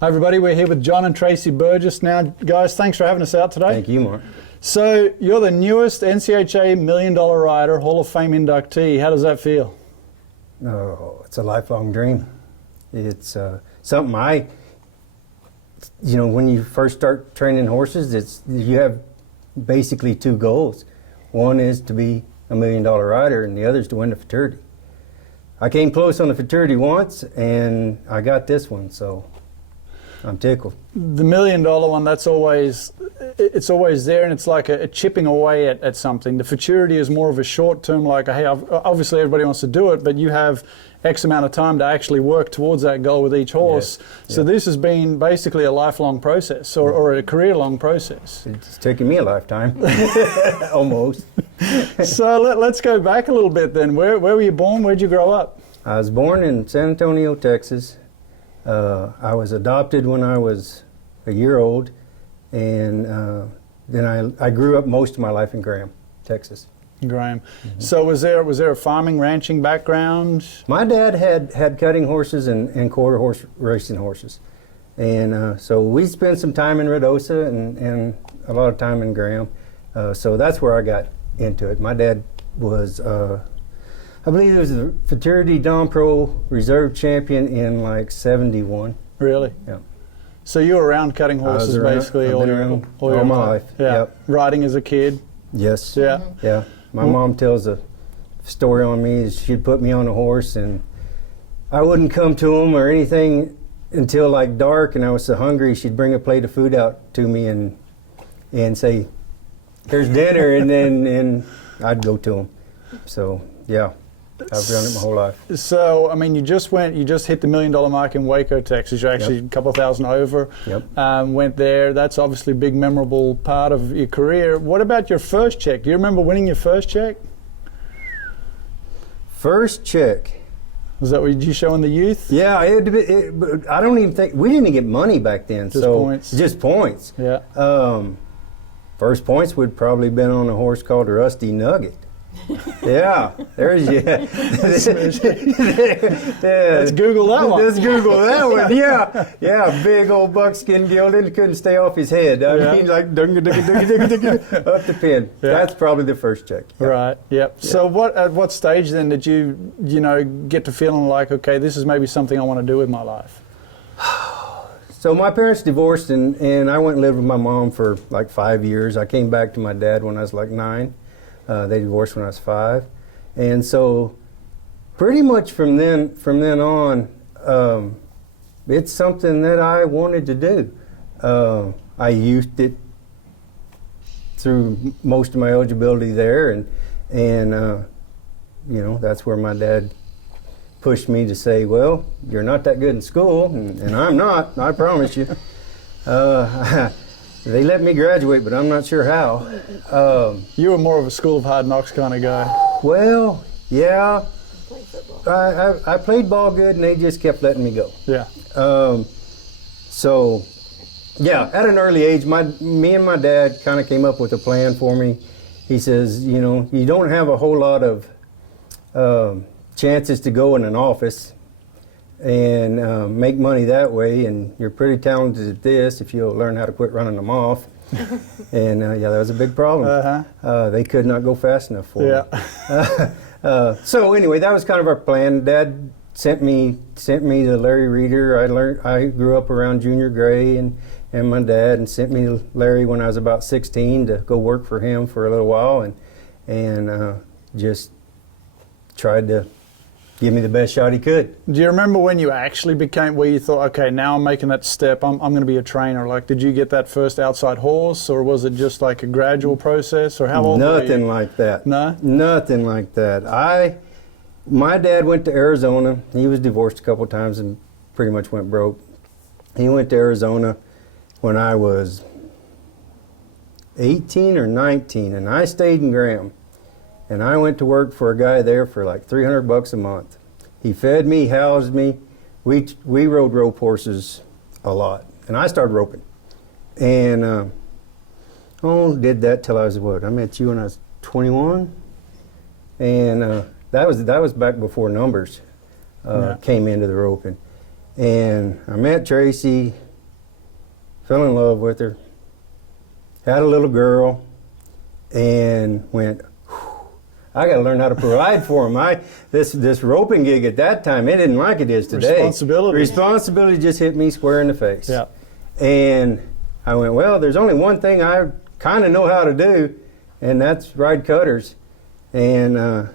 Hi everybody, we're here with Jon and Traci Burgess. Now, guys, thanks for having us out today. Thank you, Mark. So, you're the newest NCHA $1 Million Rider, Hall of Fame inductee. How does that feel? Oh, it's a lifelong dream. It's something when you first start training horses, you have basically two goals. One is to be a $1 Million Rider, and the other is to win the fraternity. I came close on the fraternity once, and I got this one, so I'm tickled. The $1 Million one, it's always there, and it's like a chipping away at something. The futurity is more of a short-term, like, hey, obviously everybody wants to do it, but you have X amount of time to actually work towards that goal with each horse. Yes. So this has been basically a lifelong process, or a career-long process. It's taken me a lifetime, almost. So let's go back a little bit then. Where were you born? Where'd you grow up? I was born in San Antonio, Texas. I was adopted when I was a year old, and then I grew up most of my life in Graham, Texas. Graham. Mm-hmm. So was there a farming, ranching background? My dad had cutting horses and quarter horse racing horses, and so we spent some time in Ruidoso and a lot of time in Graham. So that's where I got into it. My dad was, I believe he was the fraternity Don Pro reserve champion in like '71. Really? Yeah. So you were around cutting horses basically all my life. Yeah. Yep. Riding as a kid? Yes. Yeah. Mm-hmm. Yeah. My mom tells a story on me. She'd put me on a horse, and I wouldn't come to him or anything until like dark, and I was so hungry. She'd bring a plate of food out to me and say, "Here's dinner," and then I'd go to him. So yeah, I've done it my whole life. So I mean, you just hit the $1 million mark in Waco, Texas. You're actually a couple thousand over. Yep. Went there. That's obviously a big, memorable part of your career. What about your first check? Do you remember winning your first check? First check. Was that what you show in the youth? Yeah, I don't even think we didn't get money back then. Just points. Just points. Yeah. First points would probably been on a horse called a Rusty Nugget. Yeah, there's Let's Google that one. Let's Google that one. Yeah, big old buckskin gilded, couldn't stay off his head. I mean, like up the pin. Yeah. That's probably the first check. Yeah. Right. Yep. Yeah. So at what stage then did you get to feeling like, okay, this is maybe something I want to do with my life? So my parents divorced, and I went and lived with my mom for like 5 years. I came back to my dad when I was like 9. They divorced when I was 5, and so pretty much from then on, it's something that I wanted to do. I used it through most of my eligibility there, and that's where my dad pushed me to say, well, you're not that good in school, and I'm not, I promise you. They let me graduate, but I'm not sure how. You were more of a School of Hard Knocks kind of guy. Well, yeah. I played ball good, and they just kept letting me go. Yeah. So, yeah, at an early age, me and my dad kind of came up with a plan for me. He says, you don't have a whole lot of chances to go in an office and make money that way, and you're pretty talented at this if you'll learn how to quit running them off. And that was a big problem. Uh-huh. They could not go fast enough for me. So anyway, that was kind of our plan. Dad sent me to Larry Reeder. I grew up around Junior Gray and my dad, and sent me to Larry when I was about 16 to go work for him for a little while, and just tried to give me the best shot he could. Do you remember when you actually became, where you thought, okay, now I'm making that step, I'm going to be a trainer? Like, did you get that first outside horse, or was it just like a gradual process, or how old were you? Nothing like that. No? Nothing like that. My dad went to Arizona. He was divorced a couple of times and pretty much went broke. He went to Arizona when I was 18 or 19, and I stayed in Graham. And I went to work for a guy there for like $300 a month. He fed me, housed me. We rode rope horses a lot, and I started roping. And did that till I was what? I met you when I was 21, and that was back before numbers came into the roping. And I met Traci, fell in love with her, had a little girl, and went, I got to learn how to provide for him. This roping gig at that time, it didn't like it is today. Responsibility just hit me square in the face. Yeah. And I went, well, there's only one thing I kind of know how to do, and that's ride cutters. And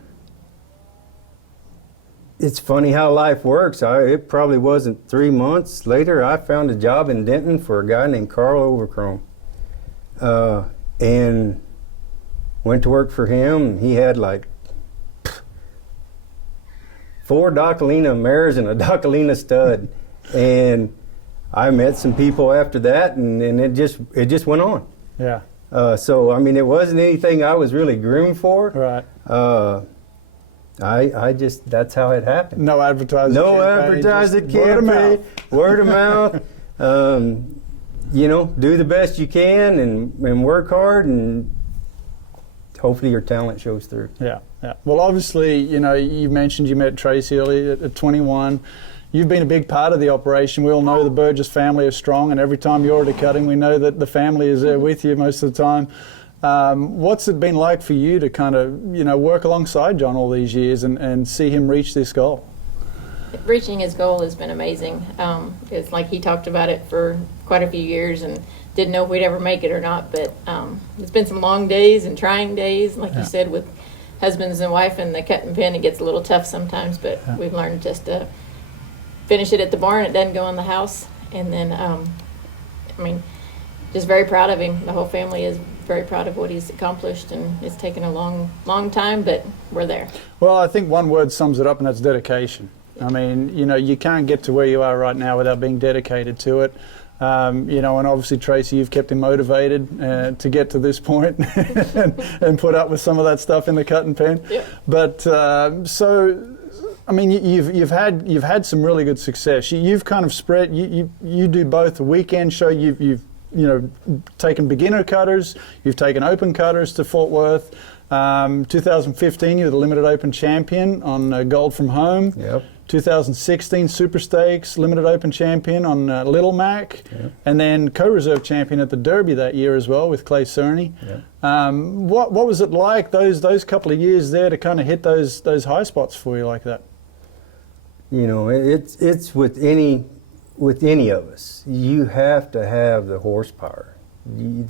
it's funny how life works. It probably wasn't 3 months later, I found a job in Denton for a guy named Carl Overcrome. And went to work for him. He had like 4 Docalina mares and a Docalina stud. And I met some people after that, and it just went on. Yeah. So, I mean, it wasn't anything I was really groomed for. Right. I just, that's how it happened. No advertising. No advertising campaign. Word of mouth. You know, do the best you can and work hard, and hopefully your talent shows through. Yeah, yeah. Well, obviously, you know, you mentioned you met Traci early at 21. You've been a big part of the operation. We all know the Burgess family is strong, and every time you're at a cutting, we know that the family is there with you most of the time. What's it been like for you to kind of, you know, work alongside Jon all these years and see him reach this goal? Reaching his goal has been amazing. It's like he talked about it for quite a few years and didn't know if we'd ever make it or not, but it's been some long days and trying days. Like you said, with husbands and wife and the cut and pin, it gets a little tough sometimes, but we've learned just to finish it at the barn. It doesn't go in the house. And then, I mean, just very proud of him. The whole family is very proud of what he's accomplished, and it's taken a long, long time, but we're there. Well, I think one word sums it up, and that's dedication. I mean, you know, you can't get to where you are right now without being dedicated to it. You know, and obviously, Traci, you've kept him motivated to get to this point and put up with some of that stuff in the cut and pen. Yep. But so, I mean, you've had some really good success. You've kind of spread. You do both the weekend show. You've you know, taken beginner cutters. You've taken open cutters to Fort Worth. 2015, you were the Limited Open champion on Gold from Home. Yep. 2016 Super Stakes Limited Open champion on Little Mac, and then co-reserve champion at the Derby that year as well with Clay Cerny. What was it like those couple of years there to kind of hit those high spots for you like that? You know, it's with any of us. You have to have the horsepower. You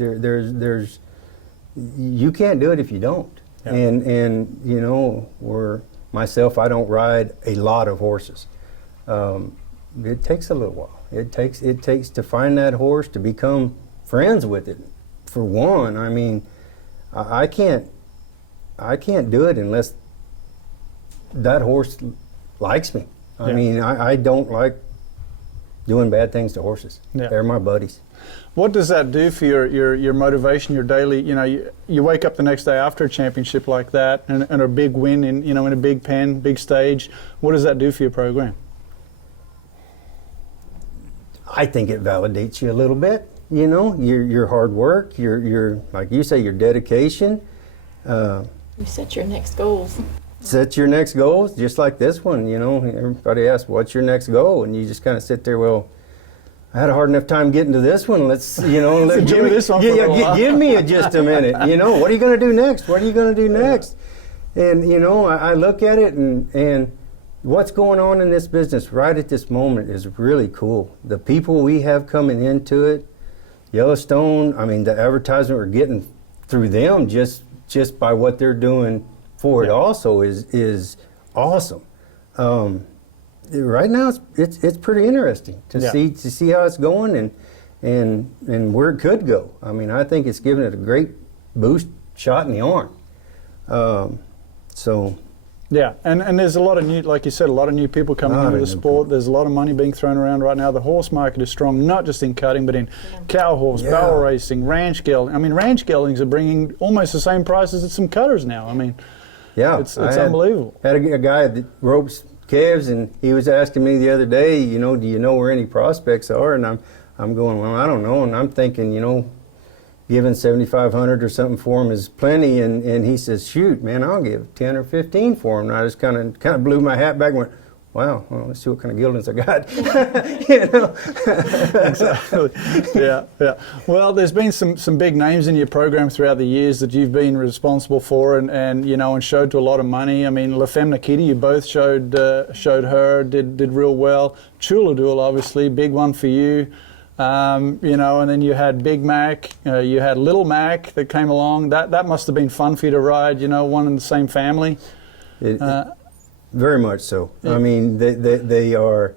can't do it if you don't. And you know, myself, I don't ride a lot of horses. It takes a little while. It takes to find that horse, to become friends with it. For one, I mean, I can't do it unless that horse likes me. I mean, I don't like doing bad things to horses. They're my buddies. What does that do for your motivation, your daily, you know, you wake up the next day after a championship like that and a big win in, you know, in a big pen, big stage. What does that do for your program? I think it validates you a little bit, you know, your hard work, your like you say, your dedication. You set your next goals. Set your next goals, just like this one, you know. Everybody asks, what's your next goal? And you just kind of sit there, well, I had a hard enough time getting to this one. Let's, you know, give me just a minute. You know, what are you going to do next? What are you going to do next? And, you know, I look at it and what's going on in this business right at this moment is really cool. The people we have coming into it, Yellowstone, I mean, the advertisement we're getting through them just by what they're doing for it also is awesome. Right now, it's pretty interesting to see how it's going and where it could go. I mean, I think it's giving it a great boost, shot in the arm. Yeah, and there's a lot of new, like you said, a lot of new people coming into the sport. There's a lot of money being thrown around right now. The horse market is strong, not just in cutting, but in cow horse, barrel racing, ranch gelding. I mean, ranch geldings are bringing almost the same prices as some cutters now. I mean, it's unbelievable. Had a guy that ropes calves, and he was asking me the other day, you know, do you know where any prospects are? And I'm going, well, I don't know. And I'm thinking, you know, giving $7,500 or something for him is plenty. And he says, shoot, man, I'll give 10 or 15 for him. And I just kind of blew my hat back and went, wow, well, let's see what kind of geldings I got. You know? Exactly. Yeah. Well, there's been some big names in your program throughout the years that you've been responsible for, and you know, and showed to a lot of money. I mean, La Femna Kitty, you both showed her, did real well. Chuladul, obviously, big one for you. You know, and then you had Big Mac, you had Little Mac that came along. That must have been fun for you to ride. You know, one in the same family. Very much so. Yeah. I mean, they are.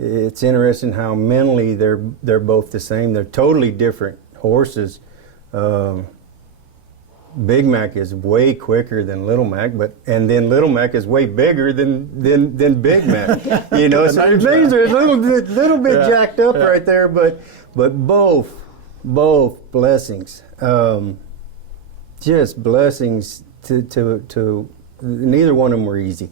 It's interesting how mentally they're both the same. They're totally different horses. Big Mac is way quicker than Little Mac, and then Little Mac is way bigger than Big Mac. You know, so the names are a little bit jacked up right there, but both blessings. Just blessings to neither one of them were easy.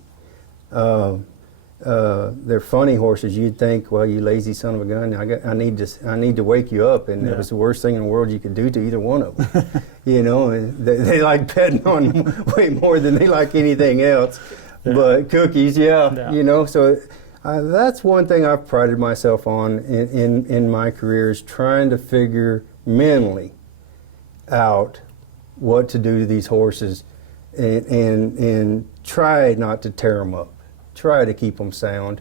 They're funny horses. You'd think, well, you lazy son of a gun, I need to wake you up, and it was the worst thing in the world you could do to either one of them. You know, and they like petting on way more than they like anything else. Yeah. But cookies, you know. So that's one thing I've prided myself on in my career, is trying to figure mentally out what to do to these horses, and try not to tear them up. Try to keep them sound.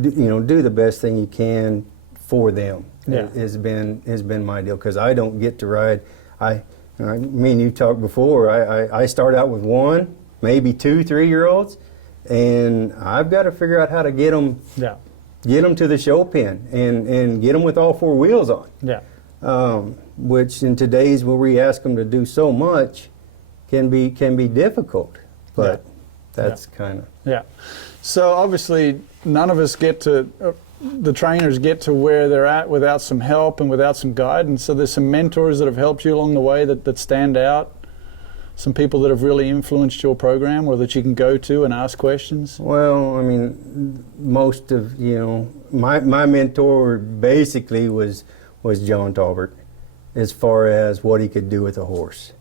Do the best thing you can for them. Yeah. Has been my deal, because I don't get to ride. Me and you talked before. I start out with 1, maybe 2, 3-year-olds, and I've got to figure out how to get them to the show pen and get them with all 4 wheels on. Yeah. Which in today's, where we ask them to do so much, can be difficult. But that's kind of. Yeah. So obviously none of us get to, the trainers get to where they're at without some help and without some guidance. So there's some mentors that have helped you along the way that stand out, some people that have really influenced your program, or that you can go to and ask questions. Well, I mean, most of, my mentor basically was Jon Burgess, as far as what he could do with a horse.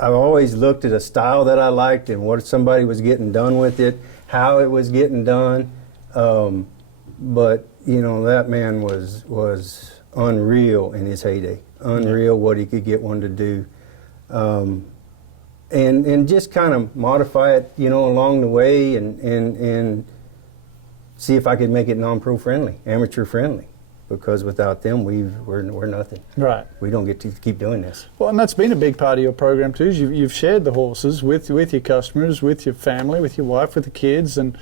I've always looked at a style that I liked and what somebody was getting done with it, how it was getting done. But that man was unreal in his heyday. Unreal what he could get one to do, and just kind of modify it, along the way, and see if I could make it non-pro friendly, amateur friendly. Because without them, we're nothing. Right. We don't get to keep doing this. Well, and that's been a big part of your program too. Is you've shared the horses with your customers, with your family, with your wife, with the kids, and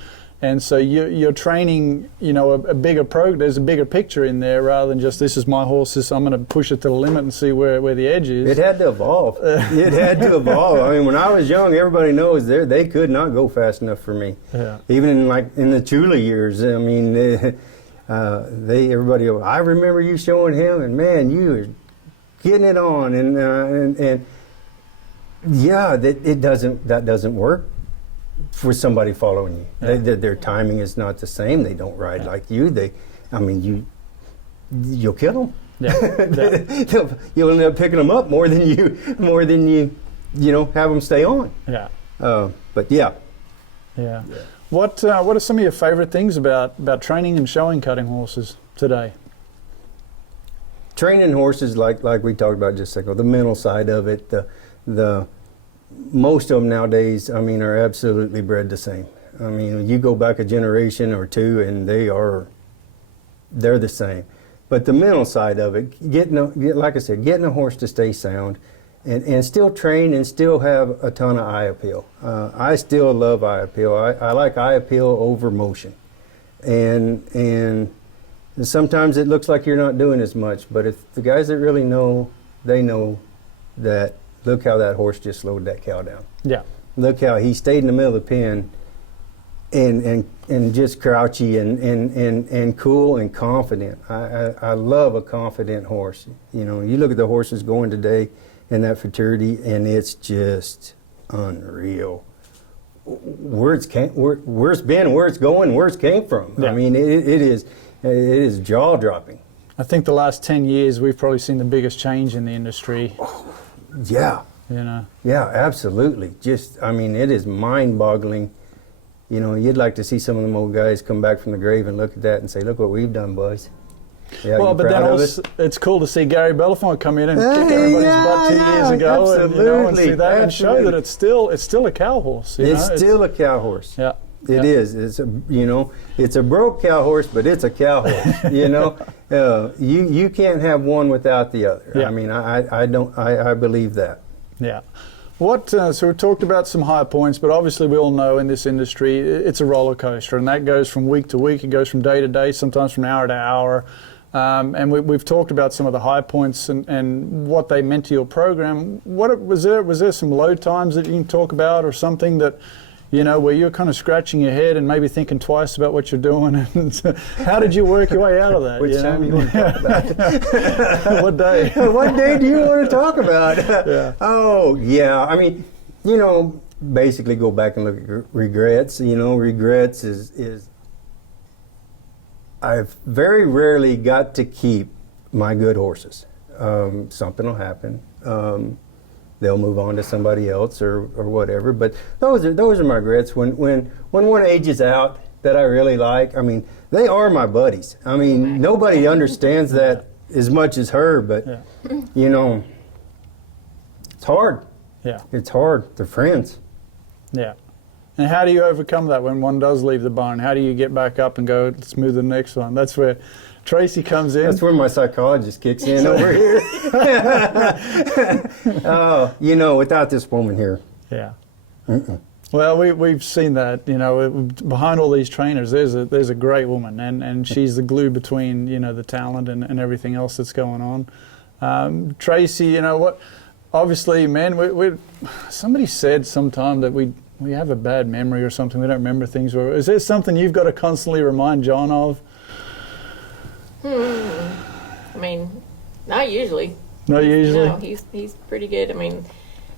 so you're training. A bigger There's a bigger picture in there, rather than just, this is my horse. I'm going to push it to the limit and see where the edge is. It had to evolve. It had to evolve. I mean, when I was young, everybody knows they could not go fast enough for me. Yeah. Even in the Chula years. I mean. Everybody, I remember you showing him, and man, you were getting it on, and that doesn't work for somebody following you. Yeah. Their timing is not the same. They don't ride like you. You'll kill them. Yeah. You'll end up picking them up more than you have them stay on. Yeah. But yeah. Yeah. What are some of your favorite things about training and showing cutting horses today? Training horses, like we talked about just a second ago, the mental side of it, the most of them nowadays, are absolutely bred the same. You go back a generation or two, and they're the same. But the mental side of it, like I said, getting a horse to stay sound, and still train and still have a ton of eye appeal. I still love eye appeal. I like eye appeal over motion. And sometimes it looks like you're not doing as much, but if the guys that really know, they know that, look how that horse just slowed that cow down. Yeah. Look how he stayed in the middle of the pen and just crouchy and cool and confident. I love a confident horse. You look at the horses going today in that futurity, and it's just unreal. Where it's been, where it's going, where it's came from. Yeah. It is jaw dropping. I think the last 10 years we've probably seen the biggest change in the industry. Yeah. you know. Yeah, absolutely. Just, I mean, it is mind-boggling. You know, you'd like to see some of them old guys come back from the grave and look at that and say, look what we've done, boys. Yeah, well, you but then proud of also, us? it's cool to see Gary Belafonte come in and kick everybody's butt 2 years ago, and, you know, and see that and show that it's still a cow horse. It's still a cow horse. Yeah. It is. It's a, you know, it's a broke cow horse, but it's a cow horse. You know, you can't have one without the other. Yeah. I mean, I believe that. Yeah. What? So we talked about some high points, but obviously we all know in this industry it's a roller coaster, and that goes from week to week. It goes from day to day, sometimes from hour to hour. And we've talked about some of the high points and what they meant to your program. What was there some low times that you can talk about, or something that, you know, where you're kind of scratching your head and maybe thinking twice about what you're doing? And how did you work your way out of that? Which time you want to talk about? What day? What day do you want to talk about? Yeah. Oh, yeah. I mean, you know, basically go back and look at regrets. You know, regrets is I've very rarely got to keep my good horses. Something will happen. They'll move on to somebody else or whatever. But those are my regrets. When one ages out that I really like, I mean, they are my buddies. I mean, nobody understands that as much as her, but you know, it's hard. Yeah. It's hard. They're friends. Yeah. And how do you overcome that when one does leave the barn? How do you get back up and go, let's move to the next one? That's where Traci comes in. That's where my psychologist kicks in over here. Oh, you know, without this woman here. Yeah. Well, we've seen that, you know, behind all these trainers, there's a great woman, and she's the glue between, you know, the talent and everything else that's going on. Traci, you know what? Obviously, man, somebody said sometime that we have a bad memory or something. We don't remember things. Is there something you've got to constantly remind Jon of? I mean, not usually. Not usually? No, he's pretty good. I mean,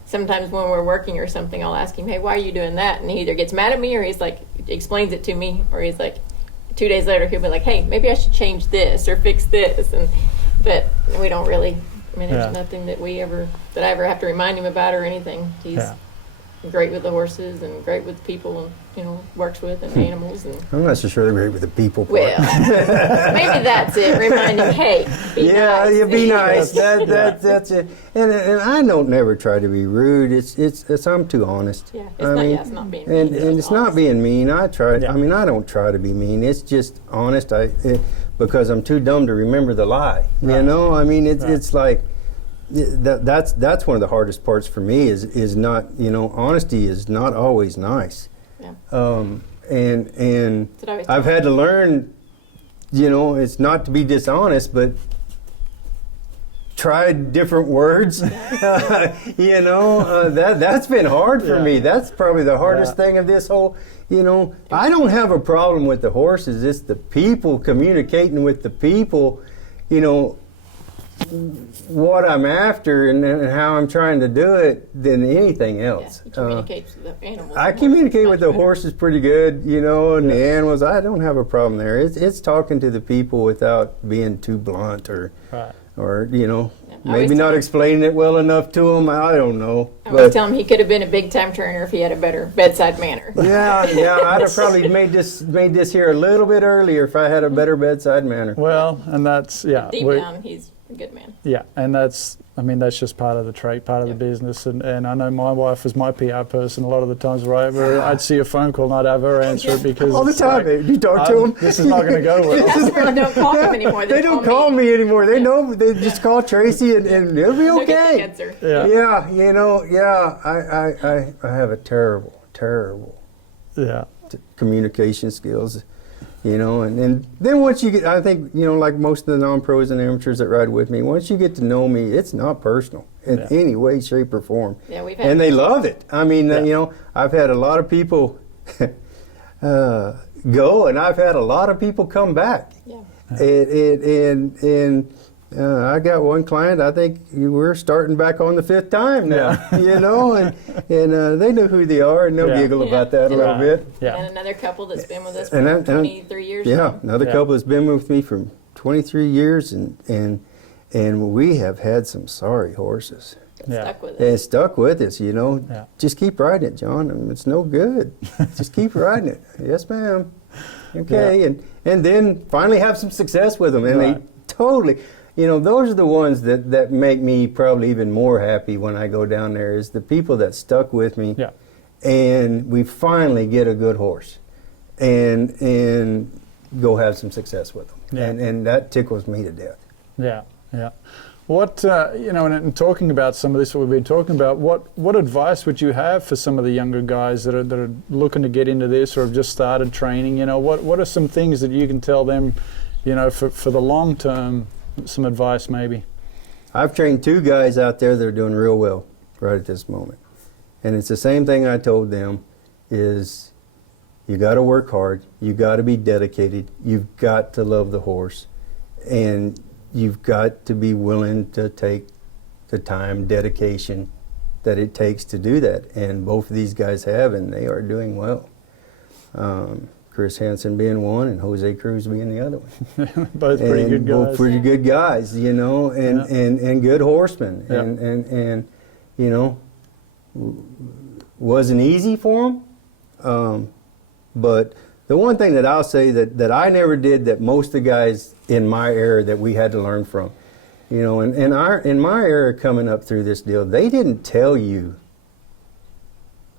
sometimes when we're working or something, I'll ask him, hey, why are you doing that? And he either gets mad at me, or he's like, explains it to me, or he's like, 2 days later, he'll be like, hey, maybe I should change this or fix this. But we don't really, I mean, there's nothing that I ever have to remind him about or anything. He's great with the horses and great with people, and, you know, works with and animals. And I'm not so sure they're great with the people part. well, maybe that's it. Remind him, hey, be nice. Yeah, be nice. That's it. And I don't never try to be rude. It's I'm too honest. Yeah, it's not being mean. And it's not being mean. I try. Yeah. I mean, I don't try to be mean. It's just honest. Because I'm too dumb to remember the lie. Right. You know. I mean, it's like. That's one of the hardest parts for me is not, you know, honesty is not always nice. Yeah. And I've had to learn, you know, it's not to be dishonest, but try different words. You know, that's been hard for me. That's probably the hardest thing of this whole, you know, I don't have a problem with the horses. It's the people, communicating with the people, you know, what I'm after and how I'm trying to do it than anything else. Yeah, he communicates with the animals. I communicate with the horses pretty good, you know, and the animals. I don't have a problem there. It's talking to the people without being too blunt or you know, maybe not explaining it well enough to them. I don't know. I always tell him he could have been a big time trainer if he had a better bedside manner. Yeah, I'd have probably made this here a little bit earlier if I had a better bedside manner. Well, and that's Deep down, he's a good man. Yeah, and that's just part of the trait, part of the business. And I know my wife was my PR person a lot of the times where I'd see a phone call and I'd have her answer it because all the time. You talk to them. This is not going to go well. That's why they don't call him anymore. They don't call me anymore. They know. They just call Traci and it'll be okay. They'll get the answer. Yeah, you know, I have a terrible communication skills. You know, and then once you get, I think, you know, like most of the non-pros and amateurs that ride with me, once you get to know me, it's not personal in any way, shape, or form. Yeah, we've had and they love it. I mean, you know, I've had a lot of people go, and I've had a lot of people come back. Yeah. And I got one client, I think we're starting back on the 5th time now, you know, and they know who they are, and they'll giggle about that a little bit. Yeah. And another couple that's been with us for 23 years now. Yeah, another couple that's been with me for 23 years, and we have had some sorry horses. Yeah. Stuck with And it. it stuck with us, you know. Yeah. Just keep riding it, John. I mean, it's no good. Just keep riding it. Yes, ma'am. Okay. Yeah. And then finally have some success with them. And Right. they totally, you know, those are the ones that make me probably even more happy when I go down there, is the people that stuck with me. Yeah. And we finally get a good horse and go have some success with them. Yeah. And that tickles me to death. Yeah, yeah. What you know, and talking about some of this, what we've been talking about, what advice would you have for some of the younger guys that are looking to get into this or have just started training? You know, what are some things that you can tell them, you know, for the long term? Some advice, maybe. I've trained 2 guys out there that are doing real well right at this moment, and it's the same thing I told them: is you got to work hard, you got to be dedicated, you've got to love the horse, and you've got to be willing to take the time, dedication that it takes to do that. And both of these guys have, and they are doing well. Chris Hansen being one, and Jose Cruz being the other one. Both pretty good guys. Both pretty good guys, you know, and good horsemen. Yeah. And you know, wasn't easy for them. But the one thing that I'll say that I never did, that most of the guys in my era that we had to learn from, you know, in my era coming up through this deal, they didn't tell you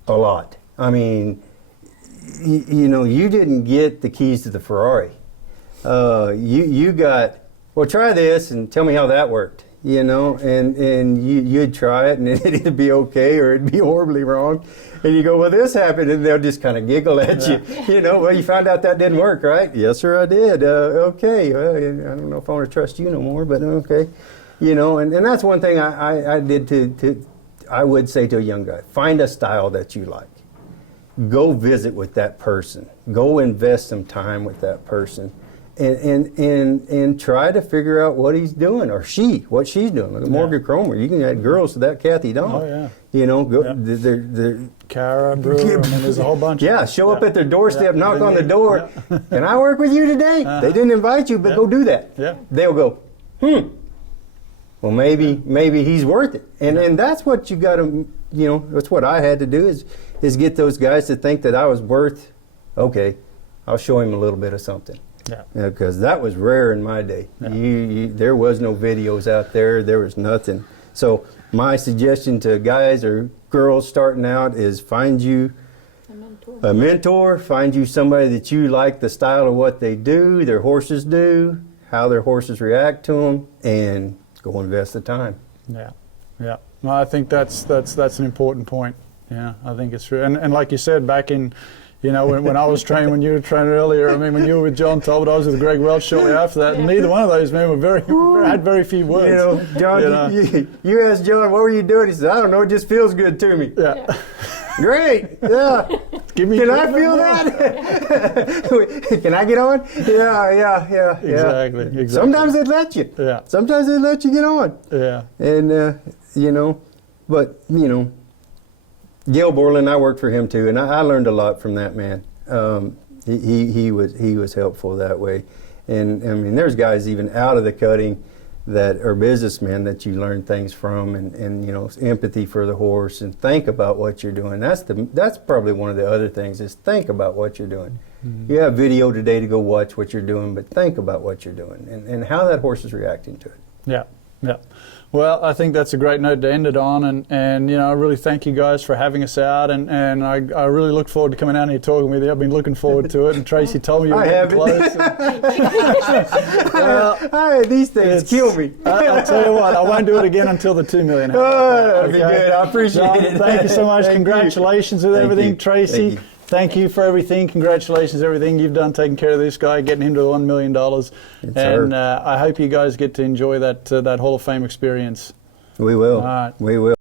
a lot. I mean, you know, you didn't get the keys to the Ferrari. You got, well, try this and tell me how that worked. You know, and you'd try it, and it'd be okay, or it'd be horribly wrong. And you go, well, this happened, and they'll just kind of giggle at you. You know, well, you found out that didn't work, right? Yes, sir, I did. Okay, well, I don't know if I want to trust you no more, but okay. You know, and that's one thing I did I would say to a young guy: find a style that you like. Go visit with that person. Go invest some time with that person. And try to figure out what he's doing, or what she's doing. Look at Morgan Cromer. You can add girls to that Kathy Dawn. Oh, yeah. You know, go, Yeah. Cara Brewer, I mean, there's a whole bunch. yeah, show up at their doorstep, knock on the door. Yeah. Can I work with you today? They didn't invite you, but go do that. Yeah. They'll go, well, maybe he's worth it. And that's what you got to, you know, that's what I had to do is get those guys to think that I was worth, okay, I'll show him a little bit of something. Yeah. Because that was rare in my day. Yeah. There was no videos out there. There was nothing. So my suggestion to guys or girls starting out is find you a mentor. Find you somebody that you like the style of what they do, their horses do, how their horses react to them, and go invest the time. Yeah, yeah. No, I think that's an important point. Yeah, I think it's true. And like you said, back in, you know, when I was training, when you were training earlier, I mean, when you were with John Talbot, I was with Greg Welch shortly after that, and neither one of those men had very few words. You know, John, You know? you asked John, what were you doing? He said, I don't know, it just feels good to me. Yeah. Great, yeah. Give me Can a I little feel more. that? Can I get on? Yeah. Exactly. Sometimes they'd let you. Yeah. Sometimes they'd let you get on. Yeah. And, you know, but, you know, Gail Borland, I worked for him too, and I learned a lot from that man. He was helpful that way. And, I mean, there's guys even out of the cutting that are businessmen that you learn things from, and you know, empathy for the horse, and think about what you're doing. That's probably one of the other things, is think about what you're doing. Mm-hmm. You have video today to go watch what you're doing, but think about what you're doing and how that horse is reacting to it. Yeah, yeah. Well, I think that's a great note to end it on, and you know, I really thank you guys for having us out, and I really look forward to coming out here talking with you. I've been looking forward to it, and Traci told me you were getting close. Well, these things kill me. I'll tell you what, I won't do it again until the 2 million. Oh, that'd be good. I appreciate John, it. thank you so much. Thank Congratulations with Thank everything, you. Traci. Thank you. Thank you for everything. Congratulations, everything you've done taking care of this guy, getting him to the $1 million. And I hope you guys get to enjoy that Hall of Fame experience. We will. All right. We will.